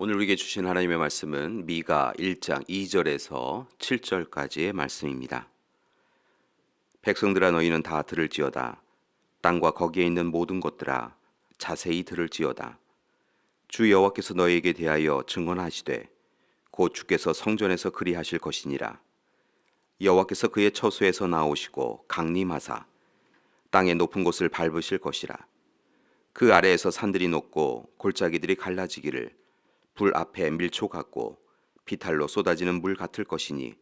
오늘 우리에게 주신 하나님의 말씀은 미가 1장 2절에서 7절까지의 말씀입니다. 백성들아 너희는 다 들을지어다. 땅과 거기에 있는 모든 것들아 자세히 들을지어다. 주 여호와께서 너희에게 대하여 증언하시되 곧 주께서 성전에서 그리하실 것이니라. 여호와께서 그의 처소에서 나오시고 강림하사 땅의 높은 곳을 밟으실 것이라. 그 아래에서 산들이 높고 골짜기들이 갈라지기를 불 앞에 밀초 같고 비탈로 쏟아지는 물 같을 것이니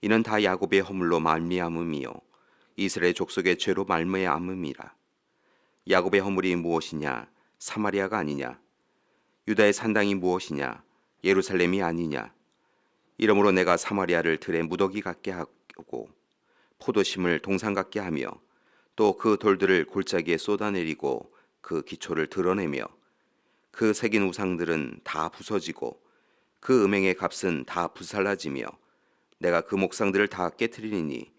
이는 다 야곱의 허물로 말미암음이요 이스라엘 족속의 죄로 말미암음이라. 야곱의 허물이 무엇이냐? 사마리아가 아니냐? 유다의 산당이 무엇이냐? 예루살렘이 아니냐? 이러므로 내가 사마리아를 들의 무더기 같게 하고 포도심을 동산 같게 하며 또 그 돌들을 골짜기에 쏟아내리고 그 기초를 드러내며 그 새긴 우상들은 다 부서지고 그 음행의 값은 다 부살라지며 내가 그 목상들을 다 깨트리니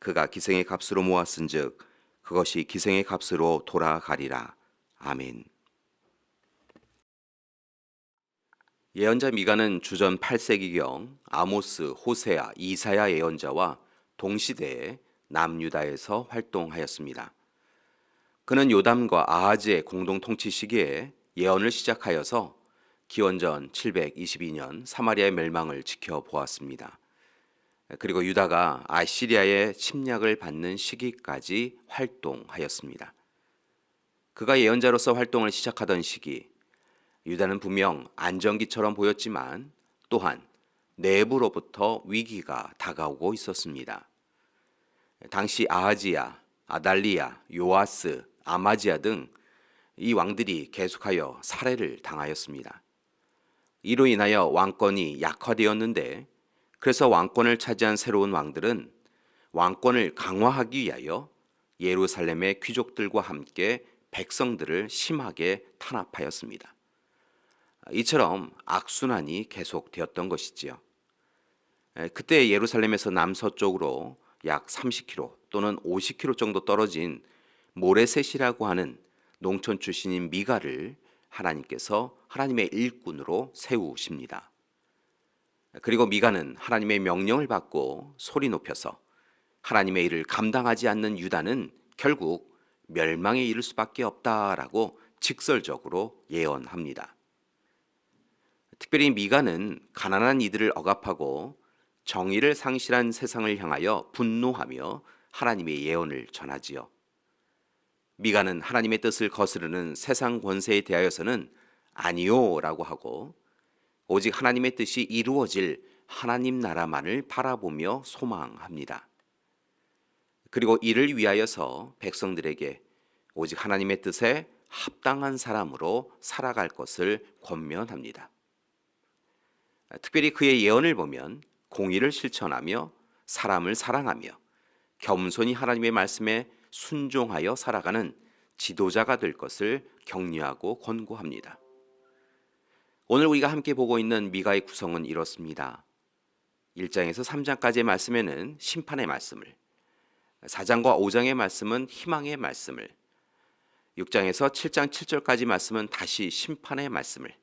그가 기생의 값으로 모았은즉 그것이 기생의 값으로 돌아가리라. 아멘. 예언자 미가는 주전 8세기경 아모스, 호세아, 이사야 예언자와 동시대에 남유다에서 활동하였습니다. 그는 요담과 아하즈의 공동 통치 시기에 예언을 시작하여서 기원전 722년 사마리아의 멸망을 지켜보았습니다. 그리고 유다가 아시리아의 침략을 받는 시기까지 활동하였습니다. 그가 예언자로서 활동을 시작하던 시기, 유다는 분명 안정기처럼 보였지만 또한 내부로부터 위기가 다가오고 있었습니다. 당시 아하지야, 아달리야, 요아스, 아마지야 등 이 왕들이 계속하여 살해를 당하였습니다. 이로 인하여 왕권이 약화되었는데 그래서 왕권을 차지한 새로운 왕들은 왕권을 강화하기 위하여 예루살렘의 귀족들과 함께 백성들을 심하게 탄압하였습니다. 이처럼 악순환이 계속되었던 것이지요. 그때 예루살렘에서 남서쪽으로 약 30km 또는 50km 정도 떨어진 모레셋이라고 하는 농촌 출신인 미가를 하나님께서 하나님의 일꾼으로 세우십니다. 그리고 미가는 하나님의 명령을 받고 소리 높여서 하나님의 일을 감당하지 않는 유다는 결국 멸망에 이를 수밖에 없다라고 직설적으로 예언합니다. 특별히 미가는 가난한 이들을 억압하고 정의를 상실한 세상을 향하여 분노하며 하나님의 예언을 전하지요. 미가는 하나님의 뜻을 거스르는 세상 권세에 대하여서는 아니요라고 하고 오직 하나님의 뜻이 이루어질 하나님 나라만을 바라보며 소망합니다. 그리고 이를 위하여서 백성들에게 오직 하나님의 뜻에 합당한 사람으로 살아갈 것을 권면합니다. 특별히 그의 예언을 보면 공의를 실천하며 사람을 사랑하며 겸손히 하나님의 말씀에 순종하여 살아가는 지도자가 될 것을 격려하고 권고합니다. 오늘 우리가 함께 보고 있는 미가의 구성은 이렇습니다. 1장에서 3장까지의 말씀에는 심판의 말씀을, 4장과 5장의 말씀은 희망의 말씀을, 6장에서 7장 7절까지 말씀은 다시 심판의 말씀을,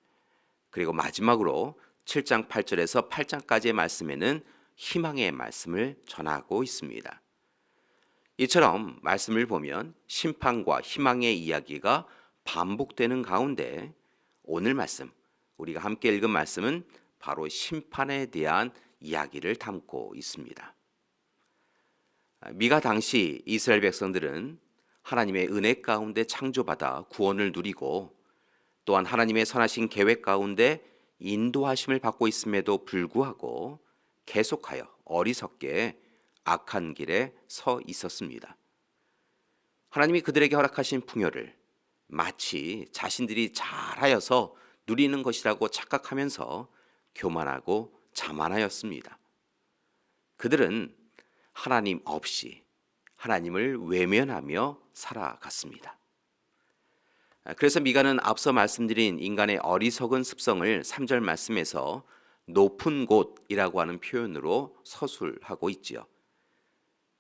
그리고 마지막으로 7장 8절에서 8장까지의 말씀에는 희망의 말씀을 전하고 있습니다. 이처럼 말씀을 보면 심판과 희망의 이야기가 반복되는 가운데 오늘 말씀, 우리가 함께 읽은 말씀은 바로 심판에 대한 이야기를 담고 있습니다. 미가 당시 이스라엘 백성들은 하나님의 은혜 가운데 창조받아 구원을 누리고 또한 하나님의 선하신 계획 가운데 인도하심을 받고 있음에도 불구하고 계속하여 어리석게 악한 길에 서 있었습니다. 하나님이 그들에게 허락하신 풍요를 마치 자신들이 잘하여서 누리는 것이라고 착각하면서 교만하고 자만하였습니다. 그들은 하나님 없이 하나님을 외면하며 살아갔습니다. 그래서 미가는 앞서 말씀드린 인간의 어리석은 습성을 3절 말씀에서 높은 곳이라고 하는 표현으로 서술하고 있지요.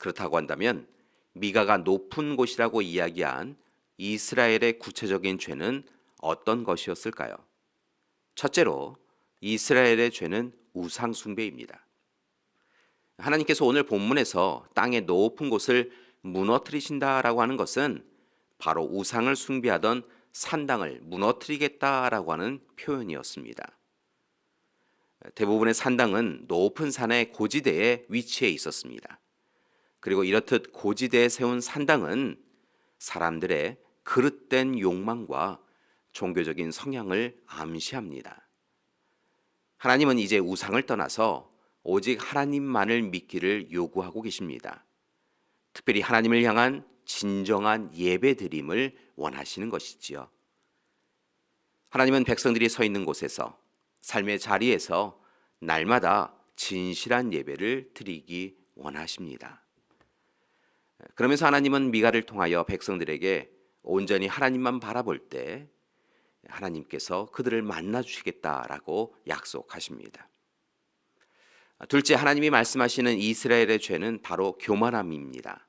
그렇다고 한다면 미가가 높은 곳이라고 이야기한 이스라엘의 구체적인 죄는 어떤 것이었을까요? 첫째로 이스라엘의 죄는 우상 숭배입니다. 하나님께서 오늘 본문에서 땅의 높은 곳을 무너뜨리신다라고 하는 것은 바로 우상을 숭배하던 산당을 무너뜨리겠다라고 하는 표현이었습니다. 대부분의 산당은 높은 산의 고지대에 위치해 있었습니다. 그리고 이렇듯 고지대에 세운 산당은 사람들의 그릇된 욕망과 종교적인 성향을 암시합니다. 하나님은 이제 우상을 떠나서 오직 하나님만을 믿기를 요구하고 계십니다. 특별히 하나님을 향한 진정한 예배드림을 원하시는 것이지요. 하나님은 백성들이 서 있는 곳에서, 삶의 자리에서 날마다 진실한 예배를 드리기 원하십니다. 그러면서 하나님은 미가를 통하여 백성들에게 온전히 하나님만 바라볼 때 하나님께서 그들을 만나 주시겠다라고 약속하십니다. 둘째, 하나님이 말씀하시는 이스라엘의 죄는 바로 교만함입니다.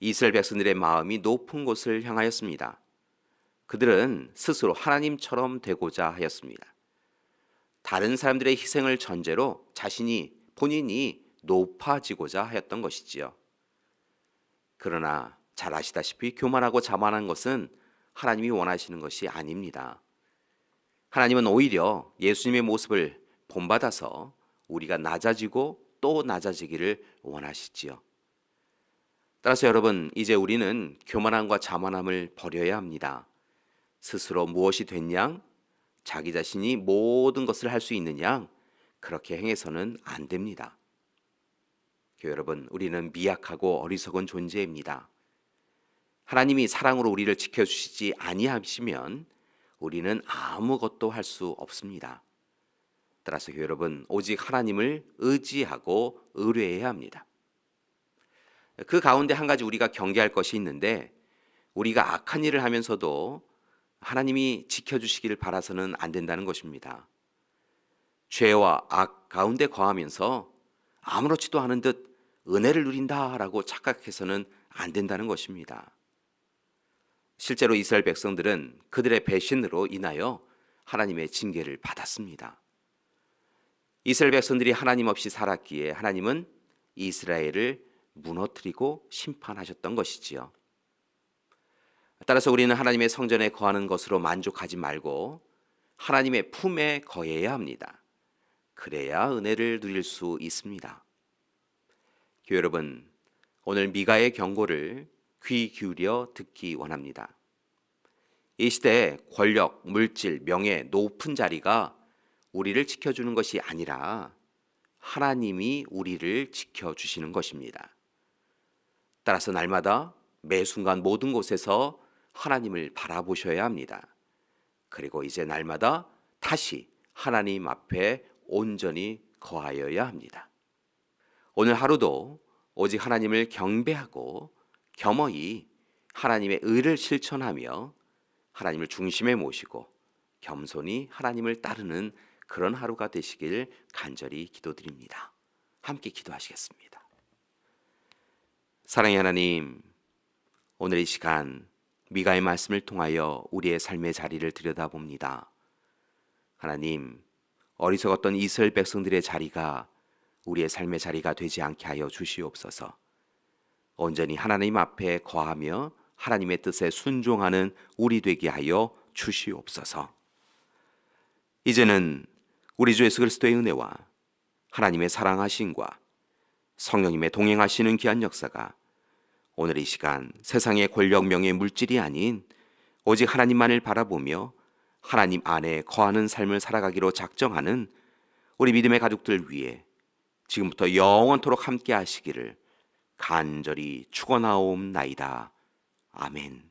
이스라엘 백성들의 마음이 높은 곳을 향하였습니다. 그들은 스스로 하나님처럼 되고자 하였습니다. 다른 사람들의 희생을 전제로 본인이 높아지고자 하였던 것이지요. 그러나 잘 아시다시피 교만하고 자만한 것은 하나님이 원하시는 것이 아닙니다. 하나님은 오히려 예수님의 모습을 본받아서 우리가 낮아지고 또 낮아지기를 원하시지요. 따라서 여러분, 이제 우리는 교만함과 자만함을 버려야 합니다. 스스로 무엇이 된 양, 자기 자신이 모든 것을 할 수 있는 양, 그렇게 행해서는 안 됩니다. 여러분, 우리는 미약하고 어리석은 존재입니다. 하나님이 사랑으로 우리를 지켜주시지 아니하시면 우리는 아무것도 할 수 없습니다. 따라서 여러분, 오직 하나님을 의지하고 의뢰해야 합니다. 그 가운데 한 가지 우리가 경계할 것이 있는데, 우리가 악한 일을 하면서도 하나님이 지켜주시기를 바라서는 안 된다는 것입니다. 죄와 악 가운데 거하면서 아무렇지도 않은 듯 은혜를 누린다라고 착각해서는 안 된다는 것입니다. 실제로 이스라엘 백성들은 그들의 배신으로 인하여 하나님의 징계를 받았습니다. 이스라엘 백성들이 하나님 없이 살았기에 하나님은 이스라엘을 무너뜨리고 심판하셨던 것이지요. 따라서 우리는 하나님의 성전에 거하는 것으로 만족하지 말고 하나님의 품에 거해야 합니다. 그래야 은혜를 누릴 수 있습니다. 교회 여러분, 오늘 미가의 경고를 귀 기울여 듣기 원합니다. 이 시대에 권력, 물질, 명예, 높은 자리가 우리를 지켜주는 것이 아니라 하나님이 우리를 지켜주시는 것입니다. 따라서 날마다 매 순간 모든 곳에서 하나님을 바라보셔야 합니다. 그리고 이제 날마다 다시 하나님 앞에 온전히 거하여야 합니다. 오늘 하루도 오직 하나님을 경배하고 겸허히 하나님의 의를 실천하며 하나님을 중심에 모시고 겸손히 하나님을 따르는 그런 하루가 되시길 간절히 기도드립니다. 함께 기도하시겠습니다. 사랑의 하나님, 오늘 이 시간 미가의 말씀을 통하여 우리의 삶의 자리를 들여다봅니다. 하나님, 어리석었던 이스라엘 백성들의 자리가 우리의 삶의 자리가 되지 않게 하여 주시옵소서. 온전히 하나님 앞에 거하며 하나님의 뜻에 순종하는 우리 되게 하여 주시옵소서. 이제는 우리 주 예수 그리스도의 은혜와 하나님의 사랑하심과 성령님의 동행하시는 귀한 역사가 오늘 이 시간 세상의 권력, 명예, 물질이 아닌 오직 하나님만을 바라보며 하나님 안에 거하는 삶을 살아가기로 작정하는 우리 믿음의 가족들 위해 지금부터 영원토록 함께 하시기를 간절히 축원하옵나이다. 아멘.